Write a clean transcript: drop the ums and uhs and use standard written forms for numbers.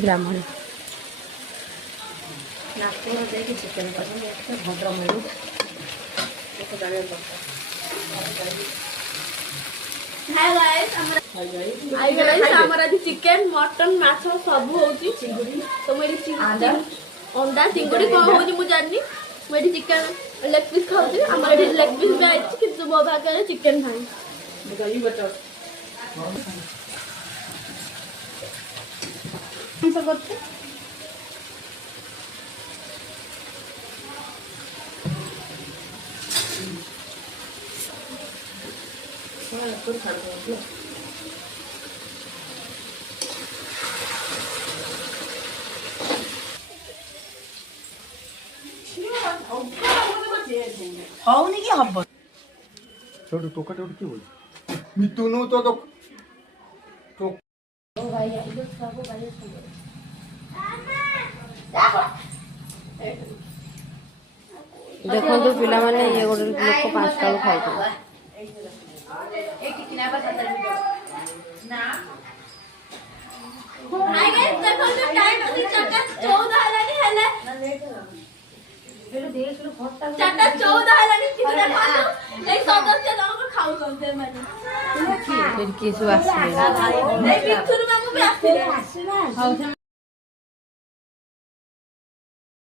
ब्राह्मण नागपुर देखिए चिकन पसंद है भद्र मिलू चिकेन मटन माछ सब होची तो मेरी अंडा चिंगुड़ी कौन होची मु जाननी मेरी चिकन लेग पीस खाउची हमर एठी लेग पीस बे आइची किंतु मो भागे चिकेन खाई बताइए बता सब करते ହଉନି କି ହବ छोटू टोकाटे उठ के बोल मितुनु तो ଦେଖନ୍ତୁ ପିଲାମାନେ ଇଏ ଗୋଟେ ଲୋକ 5ଟା ବେଳୁ ଖାଉଛନ୍ତି କିଏ ସବୁ ଆସିବେ